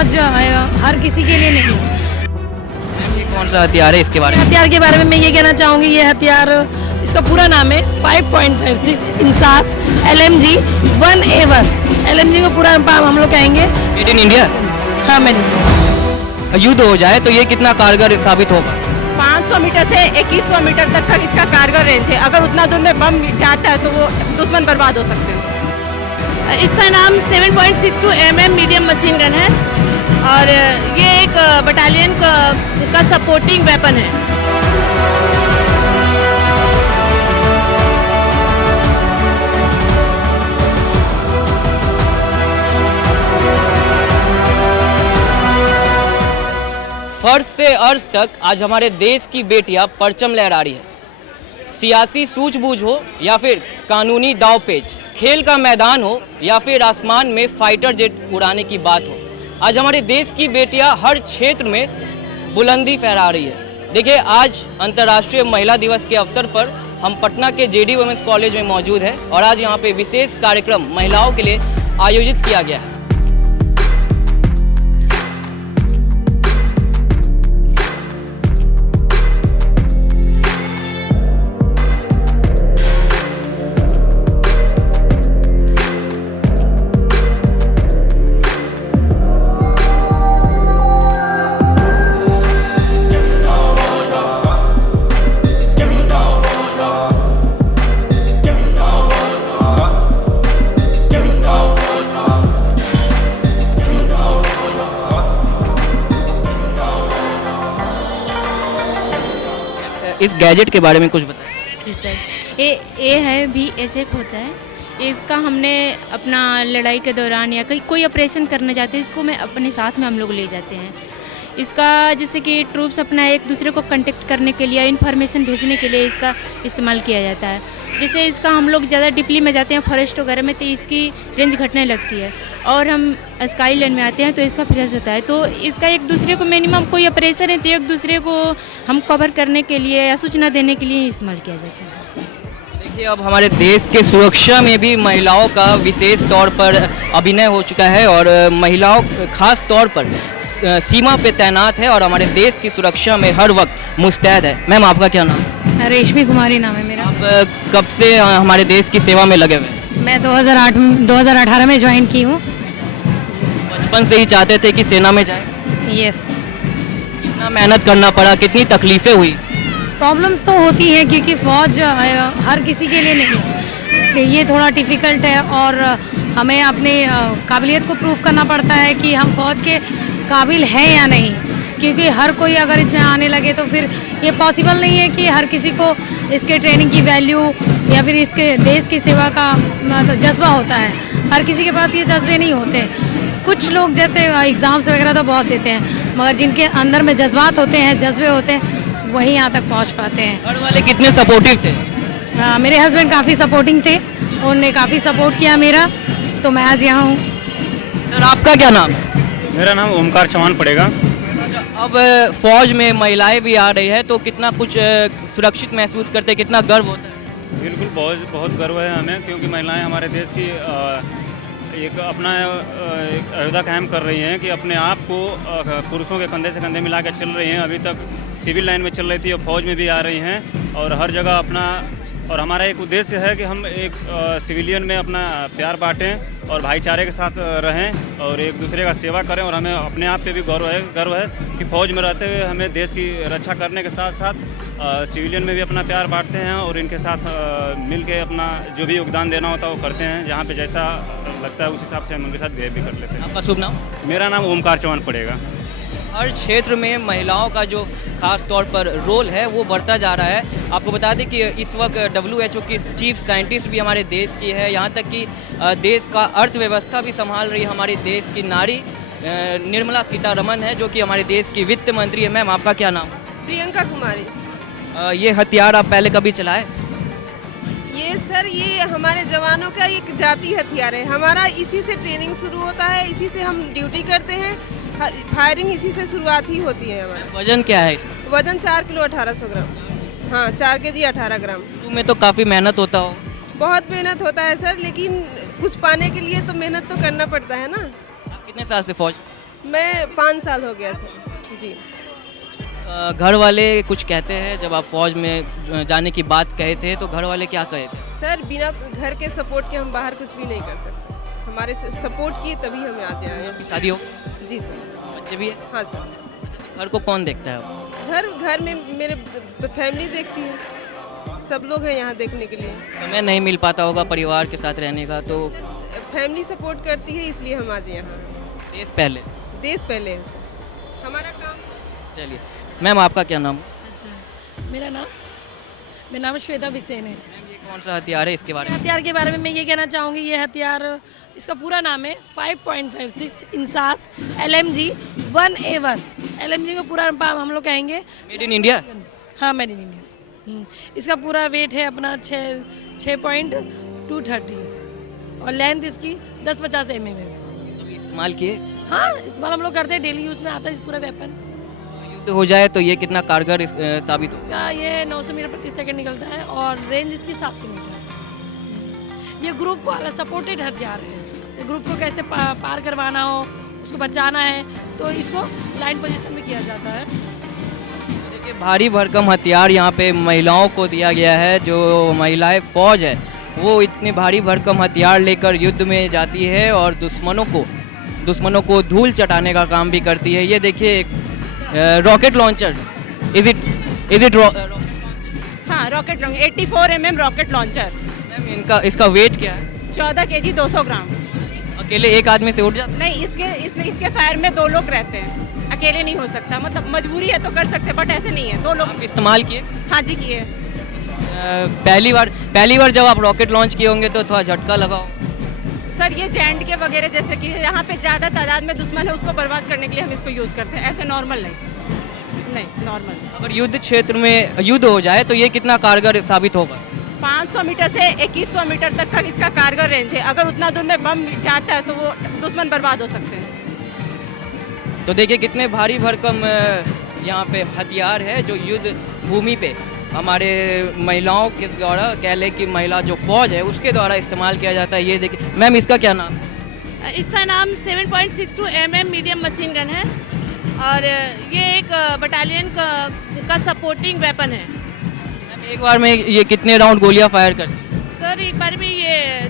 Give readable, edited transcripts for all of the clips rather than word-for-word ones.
फौज हर किसी के लिए नहीं है। ये कौन सा हथियार है, इसके बारे में? हथियार के बारे में मैं ये कहना चाहूँगी, ये हथियार इसका पूरा नाम है 5.56 इंसास LMG 1A1। LMG को पूरा हम लोग कहेंगे मेड इन इंडिया। हाँ मैंने युद्ध हो जाए तो ये कितना कारगर साबित होगा? 500 मीटर से 2100 मीटर तक का इसका कारगर रेंज है। अगर उतना दूर में बम जाता है तो वो दुश्मन बर्बाद हो सकते हैं। इसका नाम 7.62 mm मीडियम मशीन गन है और ये एक बटालियन का सपोर्टिंग वेपन है। फर्श से अर्श तक आज हमारे देश की बेटियां परचम लहरा रही है। सियासी सूझबूझ हो या फिर कानूनी दावपेच, खेल का मैदान हो या फिर आसमान में फाइटर जेट उड़ाने की बात हो, आज हमारे देश की बेटियां हर क्षेत्र में बुलंदी फहरा रही है। देखिए, आज अंतर्राष्ट्रीय महिला दिवस के अवसर पर हम पटना के JD वुमेन्स कॉलेज में मौजूद है और आज यहाँ पे विशेष कार्यक्रम महिलाओं के लिए आयोजित किया गया है। इस गैजेट के बारे में कुछ बताएं। जी सर, ये है BSF होता है। इसका हमने अपना लड़ाई के दौरान या कोई ऑपरेशन करने जाते हैं, इसको मैं अपने साथ में हम लोग ले जाते हैं। इसका जैसे कि ट्रूप्स अपना एक दूसरे को कांटेक्ट करने के लिए, इन्फॉर्मेशन भेजने के लिए इसका इस्तेमाल किया जाता है। जैसे इसका हम लोग ज़्यादा डीपली में जाते हैं फॉरेस्ट वगैरह में, तो इसकी रेंज घटने लगती है और हम स्काई लैंड में आते हैं तो इसका फ्लैश होता है। तो इसका एक दूसरे को मिनिमम कोई ऑपरेशन है तो एक दूसरे को हम कवर करने के लिए या सूचना देने के लिए इस्तेमाल किया जाता है। देखिए, अब हमारे देश के सुरक्षा में भी महिलाओं का विशेष तौर पर अभिनय हो चुका है और महिलाओं खास तौर पर सीमा पे तैनात है और हमारे देश की सुरक्षा में हर वक्त मुस्तैद है। मैम, आपका क्या नाम? रेशमी कुमारी नाम है मेरा। आप कब से हमारे देश की सेवा में लगे हुए हैं? मैं 2018 में ज्वाइन की हूँ। बचपन से ही चाहते थे कि सेना में जाए? यस। कितना मेहनत करना पड़ा, कितनी तकलीफें हुई? प्रॉब्लम्स तो होती है क्योंकि फ़ौज हर किसी के लिए नहीं है। ये थोड़ा डिफ़िकल्ट है और हमें अपने काबिलियत को प्रूव करना पड़ता है कि हम फ़ौज के काबिल हैं या नहीं, क्योंकि हर कोई अगर इसमें आने लगे तो फिर ये पॉसिबल नहीं है कि हर किसी को इसके ट्रेनिंग की वैल्यू या फिर इसके देश की सेवा का जज्बा होता है। हर किसी के पास ये जज्बे नहीं होते। कुछ लोग जैसे एग्ज़ाम्स वगैरह तो बहुत देते हैं, मगर जिनके अंदर में जज्बात होते हैं, जज्बे होते हैं, वहीं यहाँ तक पहुँच पाते हैं। घर वाले कितने सपोर्टिव थे? मेरे हस्बैंड काफ़ी सपोर्टिंग थे, उन्होंने काफ़ी सपोर्ट किया मेरा, तो मैं आज यहाँ हूँ। सर, आपका क्या नाम है? मेरा नाम ओमकार चौहान पड़ेगा। अब फौज में महिलाएं भी आ रही है तो कितना कुछ सुरक्षित महसूस करते हैं, कितना गर्व होता है? बिल्कुल बहुत गर्व है हमें, क्योंकि महिलाएं हमारे देश की एक अपना एक अहदा कायम कर रही हैं कि अपने आप को पुरुषों के कंधे से कंधे मिला के चल रही हैं। अभी तक सिविल लाइन में चल रही थी और फौज में भी आ रही हैं और हर जगह अपना, और हमारा एक उद्देश्य है कि हम एक सिविलियन में अपना प्यार बांटें और भाईचारे के साथ रहें और एक दूसरे का सेवा करें। और हमें अपने आप पे भी गर्व है कि फ़ौज में रहते हुए हमें देश की रक्षा करने के साथ साथ सिविलियन में भी अपना प्यार बांटते हैं और इनके साथ मिल के अपना जो भी योगदान देना होता है वो करते हैं। जहाँ पे जैसा लगता है उस हिसाब से हम उनके साथ बिहेव भी कर लेते हैं। आपका शुभ नाम? मेरा नाम ओमकार चौहान पड़ेगा। हर क्षेत्र में महिलाओं का जो खास तौर पर रोल है वो बढ़ता जा रहा है। आपको बता दें कि इस वक्त WHO की चीफ साइंटिस्ट भी हमारे देश की है, यहाँ तक कि देश का अर्थव्यवस्था भी संभाल रही है हमारे देश की नारी निर्मला सीतारमण है, जो कि हमारे देश की वित्त मंत्री है। मैम, आपका क्या नाम? प्रियंका कुमारी। ये हथियार आप पहले कभी चलाए? ये सर, ये हमारे जवानों का एक जाती हथियार है। हमारा इसी से ट्रेनिंग शुरू होता है, इसी से हम ड्यूटी करते हैं, फायरिंग इसी से शुरुआत ही होती है हमारा। वजन क्या है? वजन 4 किलो 1800 ग्राम। हाँ, 4 kg 18 ग्राम। शुरू में तो काफ़ी मेहनत होता हो? बहुत मेहनत होता है सर, लेकिन कुछ पाने के लिए तो मेहनत तो करना पड़ता है ना। आप कितने साल से फौज? मैं 5 साल हो गया सर जी। घर वाले कुछ कहते हैं, जब आप फौज में जाने की बात कहे थे तो घर वाले क्या कहे थे? सर बिना घर के सपोर्ट के हम बाहर कुछ भी नहीं कर सकते, हमारे सपोर्ट किए तभी हमें आज आए हैं। शादी हो? जी सर। बच्चे भी है? हाँ सर। घर को कौन देखता है? घर में मेरे फैमिली देखती है, सब लोग हैं यहाँ देखने के लिए। समय नहीं मिल पाता होगा परिवार के साथ रहने का, तो फैमिली सपोर्ट करती है इसलिए हम आज यहाँ। देश पहले। देश पहले है सर हमारा काम। चलिए मैम, आपका क्या नाम? अच्छा, मेरा नाम श्वेता बिसेन है। मैम, ये कौन सा हथियार है, इसके बारे में? हथियार के बारे में मैं ये कहना चाहूँगी, ये हथियार, इसका पूरा नाम है 5.56 इंसास LMG 1A1। LMG का पूरा हम लोग कहेंगे मेड इन इंडिया? हाँ, मेड इन इंडिया। इसका पूरा वेट है अपना 6.230 और लेंथ इसकी 1050 mm है। अभी इस्तेमाल किए? हाँ, इस्तेमाल हम लोग करते हैं, डेली यूज़ में आता है इस पूरा वेपन। युद्ध हो जाए तो ये कितना कारगर साबित हो? इसका ये 900 मीटर प्रति सेकंड निकलता है और रेंज इसकी 700 मीटर है। ये ग्रुप वाला सपोर्टेड हथियार है, ये ग्रुप को कैसे पार करवाना हो, उसको बचाना है, तो इसको लाइन पोजीशन में किया जाता है। देखिए, भारी भरकम हथियार यहाँ पे महिलाओं को दिया गया है। जो महिलाएं फौज है वो इतनी भारी भरकम हथियार लेकर युद्ध में जाती है और दुश्मनों को धूल चटाने का काम भी करती है। ये देखिए, रॉकेट लॉन्चर, इज इट हाँ, rocket launcher 84 mm rocket launcher. Ma'am, इसका वेट क्या है? 14 kg 200 ग्राम। अकेले एक आदमी से उठ जाता? नहीं, इसके फायर में 2 लोग रहते हैं, अकेले नहीं हो सकता। मतलब मजबूरी है तो कर सकते, बट ऐसे नहीं है, 2 लोग। आप इस्तेमाल किए? हाँ जी, किए। पहली बार जब आप रॉकेट लॉन्च किए होंगे तो थोड़ा झटका लगाओ। सर, ये जैंड के वगैरह जैसे कि यहाँ पे ज़्यादा तादाद में दुश्मन है, उसको बर्बाद करने के लिए हम इसको यूज़ करते हैं, ऐसे नॉर्मल नहीं, नॉर्मल। अगर युद्ध क्षेत्र में युद्ध हो जाए तो ये कितना कारगर साबित होगा? 500 मीटर से 2100 मीटर तक का इसका कारगर रेंज है। अगर उतना दूर में बम जाता है तो वो दुश्मन बर्बाद हो सकते हैं। तो देखिए कितने भारी भरकम यहाँ पे हथियार है जो युद्ध भूमि पे हमारे महिलाओं के द्वारा, कह लें कि महिला जो फौज है उसके द्वारा इस्तेमाल किया जाता है। ये देखिए मैम, इसका क्या नाम है? इसका नाम 7.62 mm मीडियम मशीन गन है और ये एक बटालियन का सपोर्टिंग वेपन है। मैम, एक बार में ये कितने राउंड गोलियां फायर करती है? सर, एक बार में ये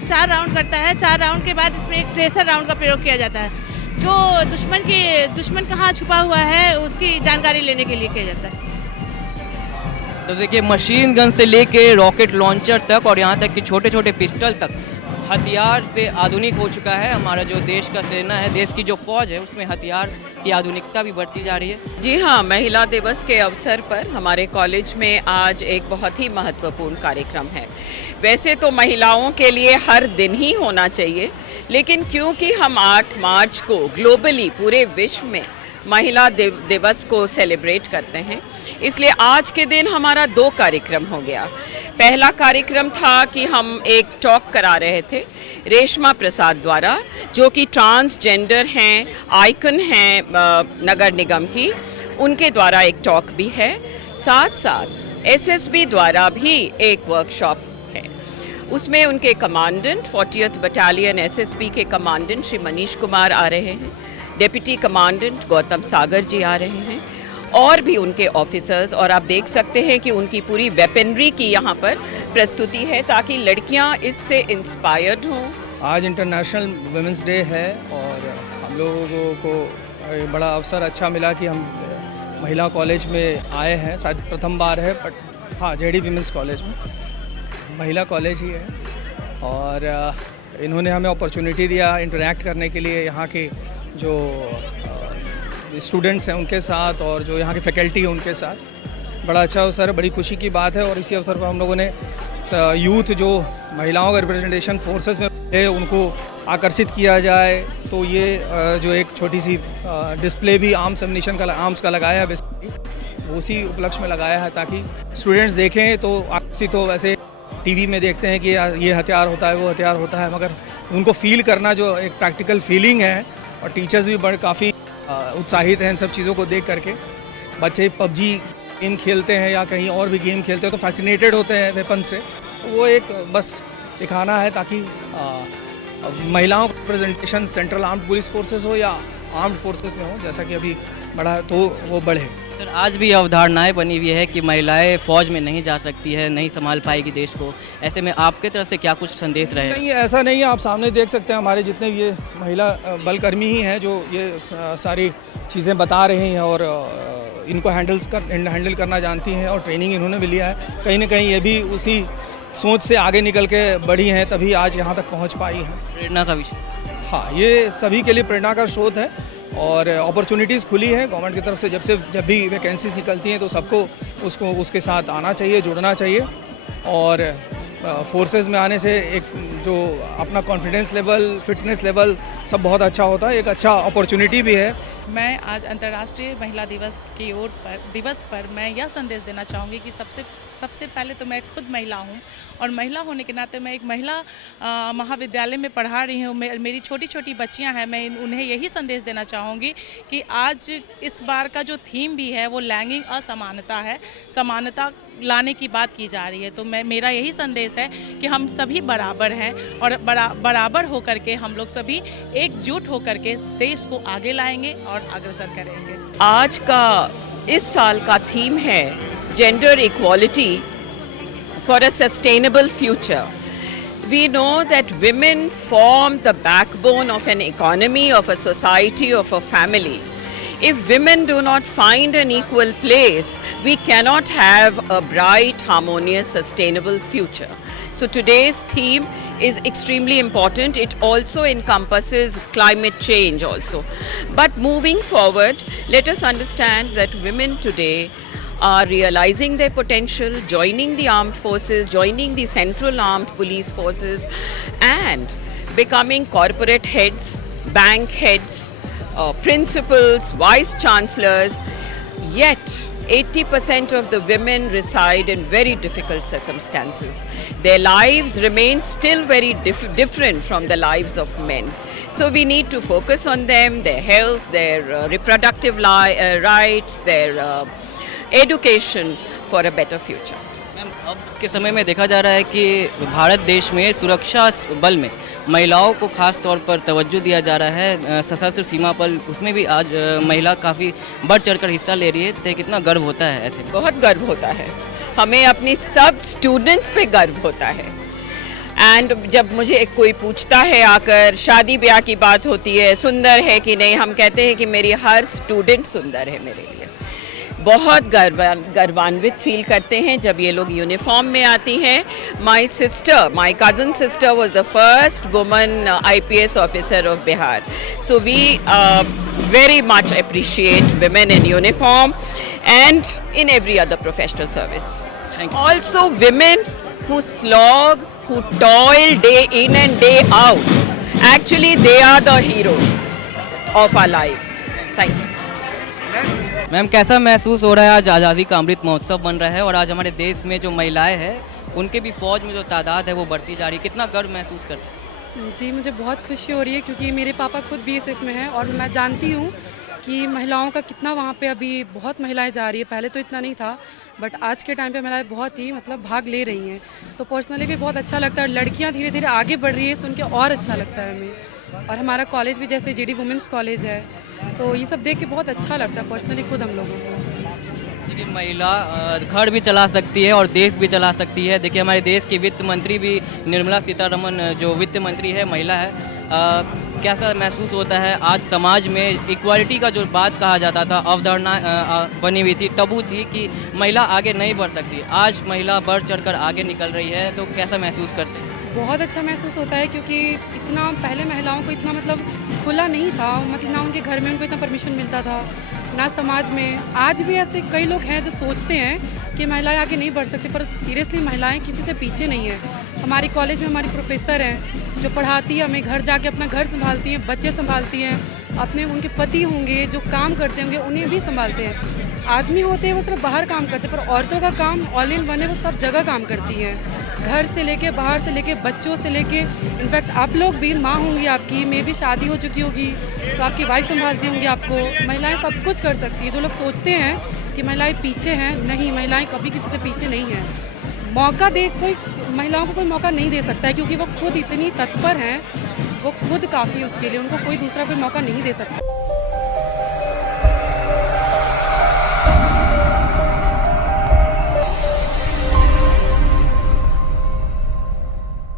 4 राउंड करता है। 4 राउंड के बाद इसमें एक ट्रेसर राउंड का प्रयोग किया जाता है, जो दुश्मन कहाँ छुपा हुआ है उसकी जानकारी लेने के लिए किया जाता है। तो देखिए, मशीन गन से लेके रॉकेट लॉन्चर तक और यहाँ तक कि छोटे छोटे पिस्टल तक हथियार से आधुनिक हो चुका है हमारा जो देश का सेना है, देश की जो फौज है, उसमें हथियार की आधुनिकता भी बढ़ती जा रही है। जी हाँ, महिला दिवस के अवसर पर हमारे कॉलेज में आज एक बहुत ही महत्वपूर्ण कार्यक्रम है। वैसे तो महिलाओं के लिए हर दिन ही होना चाहिए, लेकिन क्योंकि हम 8 मार्च को ग्लोबली पूरे विश्व में महिला दिवस को सेलिब्रेट करते हैं, इसलिए आज के दिन हमारा 2 कार्यक्रम हो गया। पहला कार्यक्रम था कि हम एक टॉक करा रहे थे रेशमा प्रसाद द्वारा, जो कि ट्रांसजेंडर हैं, आइकन हैं नगर निगम की, उनके द्वारा एक टॉक भी है। साथ साथ SSB द्वारा भी एक वर्कशॉप है, उसमें उनके कमांडेंट 40th बटालियन SSB के कमांडेंट श्री मनीष कुमार आ रहे हैं, डिप्टी कमांडेंट गौतम सागर जी आ रहे हैं और भी उनके ऑफिसर्स, और आप देख सकते हैं कि उनकी पूरी वेपनरी की यहाँ पर प्रस्तुति है ताकि लड़कियाँ इससे इंस्पायर्ड हों। आज इंटरनेशनल वुमेंस डे है और हम लोगों को बड़ा अवसर अच्छा मिला कि हम महिला कॉलेज में आए हैं। शायद प्रथम बार है, बट हाँ, JD विमेंस कॉलेज में महिला कॉलेज ही है और इन्होंने हमें अपॉर्चुनिटी दिया इंटरेक्ट करने के लिए यहाँ के जो स्टूडेंट्स हैं उनके साथ और जो यहाँ की फैकल्टी है उनके साथ। बड़ा अच्छा अवसर है, बड़ी खुशी की बात है। और इसी अवसर पर हम लोगों ने यूथ जो महिलाओं का रिप्रेजेंटेशन फोर्सेस में है उनको आकर्षित किया जाए, तो ये जो एक छोटी सी डिस्प्ले भी आर्म्स का लगाया है, बेसिकली उसी उपलक्ष्य में लगाया है ताकि स्टूडेंट्स देखें तो आकर्षित हो। वैसे टीवी में देखते हैं कि ये हथियार होता है, वो हथियार होता है, मगर उनको फील करना जो एक प्रैक्टिकल फीलिंग है, और टीचर्स भी काफ़ी उत्साहित हैं इन सब चीज़ों को देख करके। बच्चे PUBG गेम खेलते हैं या कहीं और भी गेम खेलते हैं तो फैसिनेटेड होते हैं वेपन से, वो एक बस दिखाना है ताकि महिलाओं का representation central armed police forces हो या आर्म्ड फोर्सेस में हो, जैसा कि अभी बढ़ा तो वो बढ़े। सर आज भी अवधारणाएं बनी हुई है कि महिलाएं फौज में नहीं जा सकती है, नहीं संभाल पाएगी देश को, ऐसे में आपके तरफ से क्या कुछ संदेश रहे? नहीं, ऐसा नहीं है। आप सामने देख सकते हैं हमारे जितने भी ये महिला बलकर्मी ही हैं जो ये सारी चीज़ें बता रही हैं और इनको हैंडल करना जानती हैं और ट्रेनिंग इन्होंने भी लिया है। कहीं ना कहीं ये भी उसी सोच से आगे निकल के बढ़ी हैं, तभी आज यहाँ तक पहुँच पाई हैं। प्रेरणा का विषय। हाँ, ये सभी के लिए प्रेरणा का स्रोत है और अपॉर्चुनिटीज़ खुली है गवर्नमेंट की तरफ से। जब भी वैकेंसीज निकलती हैं तो सबको उसके साथ आना चाहिए, जुड़ना चाहिए और फोर्सेस में आने से एक जो अपना कॉन्फिडेंस लेवल, फिटनेस लेवल सब बहुत अच्छा होता है, एक अच्छा अपॉर्चुनिटी भी है। मैं आज अंतर्राष्ट्रीय महिला दिवस पर मैं यह संदेश देना चाहूँगी कि सबसे पहले तो मैं खुद महिला हूँ और महिला होने के नाते मैं एक महिला महाविद्यालय में पढ़ा रही हूँ। मेरी छोटी छोटी बच्चियाँ हैं, मैं उन्हें यही संदेश देना चाहूँगी कि आज इस बार का जो थीम भी है वो लैंगिक असमानता है, समानता लाने की बात की जा रही है। तो मेरा यही संदेश है कि हम सभी बराबर हैं और बराबर होकर के हम लोग सभी एकजुट होकर के देश को आगे लाएंगे और अग्रसर करेंगे। आज का इस साल का थीम है gender equality for a sustainable future. We know that women form the backbone of an economy, of a society, of a family. If women do not find an equal place, we cannot have a bright, harmonious, sustainable future. So today's theme is extremely important. It also encompasses climate change also. But moving forward, let us understand that women today are realizing their potential, joining the armed forces, joining the central armed police forces and becoming corporate heads, bank heads, principals, vice chancellors. Yet 80% of the women reside in very difficult circumstances. Their lives remain still very different from the lives of men. So we need to focus on them, their health, their reproductive rights, their education for a better future. Ma'am अब के समय में देखा जा रहा है कि भारत देश में सुरक्षा बल में महिलाओं को खास तौर पर तवज्जो दिया जा रहा है। सशस्त्र सीमा बल उसमें भी आज महिला काफ़ी बढ़ चढ़कर हिस्सा ले रही है, तो कितना गर्व होता है ऐसे? बहुत गर्व होता है, हमें अपनी सब स्टूडेंट्स पे गर्व होता है। एंड जब मुझे कोई पूछता है आकर शादी ब्याह की बात होती है, सुंदर है कि नहीं, हम कहते हैं कि मेरी हर स्टूडेंट सुंदर है मेरे लिए। बहुत गर्वान्वित फील करते हैं जब ये लोग यूनिफॉर्म में आती हैं। My cousin sister was the first woman IPS officer of Bihar. So we very much appreciate women in uniform and in every other professional service. Also women who slog, who toil day in and day out. Actually they are the heroes of our lives. Thank you. Ma'am कैसा महसूस हो रहा है? आज आज़ादी का अमृत महोत्सव बन रहा है और आज हमारे देश में जो महिलाएं हैं उनके भी फ़ौज में जो तादाद है वो बढ़ती जा रही है, कितना गर्व महसूस करते हैं? जी, मुझे बहुत खुशी हो रही है क्योंकि मेरे पापा खुद BSF में हैं और मैं जानती हूँ कि महिलाओं का कितना वहाँ पे अभी बहुत महिलाएं जा रही है। पहले तो इतना नहीं था, बट आज के टाइम पे महिलाएं बहुत ही भाग ले रही हैं, तो पर्सनली भी बहुत अच्छा लगता है। लड़कियाँ धीरे धीरे आगे बढ़ रही है, सुन के और अच्छा लगता है हमें। और हमारा कॉलेज भी जैसे JD वुमेंस कॉलेज है, तो ये सब देख के बहुत अच्छा लगता है पर्सनली खुद हम लोगों को। देखिए महिला घर भी चला सकती है और देश भी चला सकती है। देखिए हमारे देश की वित्त मंत्री भी निर्मला सीतारमण जो वित्त मंत्री है महिला है। कैसा महसूस होता है आज समाज में इक्वालिटी का जो बात कहा जाता था, अवधारणा बनी हुई थी, तबू थी कि महिला आगे नहीं बढ़ सकती, आज महिला बढ़ चढ़कर आगे निकल रही है, तो कैसा महसूस करते हैं? बहुत अच्छा महसूस होता है क्योंकि इतना पहले महिलाओं को इतना खुला नहीं था, ना उनके घर में उनको इतना परमिशन मिलता था, ना समाज में। आज भी ऐसे कई लोग हैं जो सोचते हैं कि महिलाएं आगे नहीं बढ़ सकती, पर सीरियसली महिलाएं किसी से पीछे नहीं हैं। हमारी कॉलेज में हमारी प्रोफेसर हैं जो पढ़ाती है, हमें घर जाके अपना घर संभालती हैं, बच्चे संभालती हैं, अपने उनके पति होंगे जो काम करते होंगे उन्हें भी संभालते हैं। आदमी होते हैं वो सिर्फ बाहर काम करते हैं, पर औरतों का काम ऑल इन वन है, वो सब जगह काम करती हैं, घर से लेके बाहर से लेके बच्चों से लेके। इनफैक्ट आप लोग भी माँ होंगी, आपकी में भी शादी हो चुकी होगी तो आपकी वाइफ संभालती होंगी आपको। महिलाएं सब कुछ कर सकती हैं। जो लोग सोचते हैं कि महिलाएं पीछे हैं, नहीं, महिलाएं कभी किसी से पीछे नहीं हैं। मौका दे कोई महिलाओं को कोई मौका नहीं दे सकता है क्योंकि वो खुद इतनी तत्पर हैं, वो खुद काफ़ी उसके लिए, उनको कोई दूसरा कोई मौका नहीं दे सकता।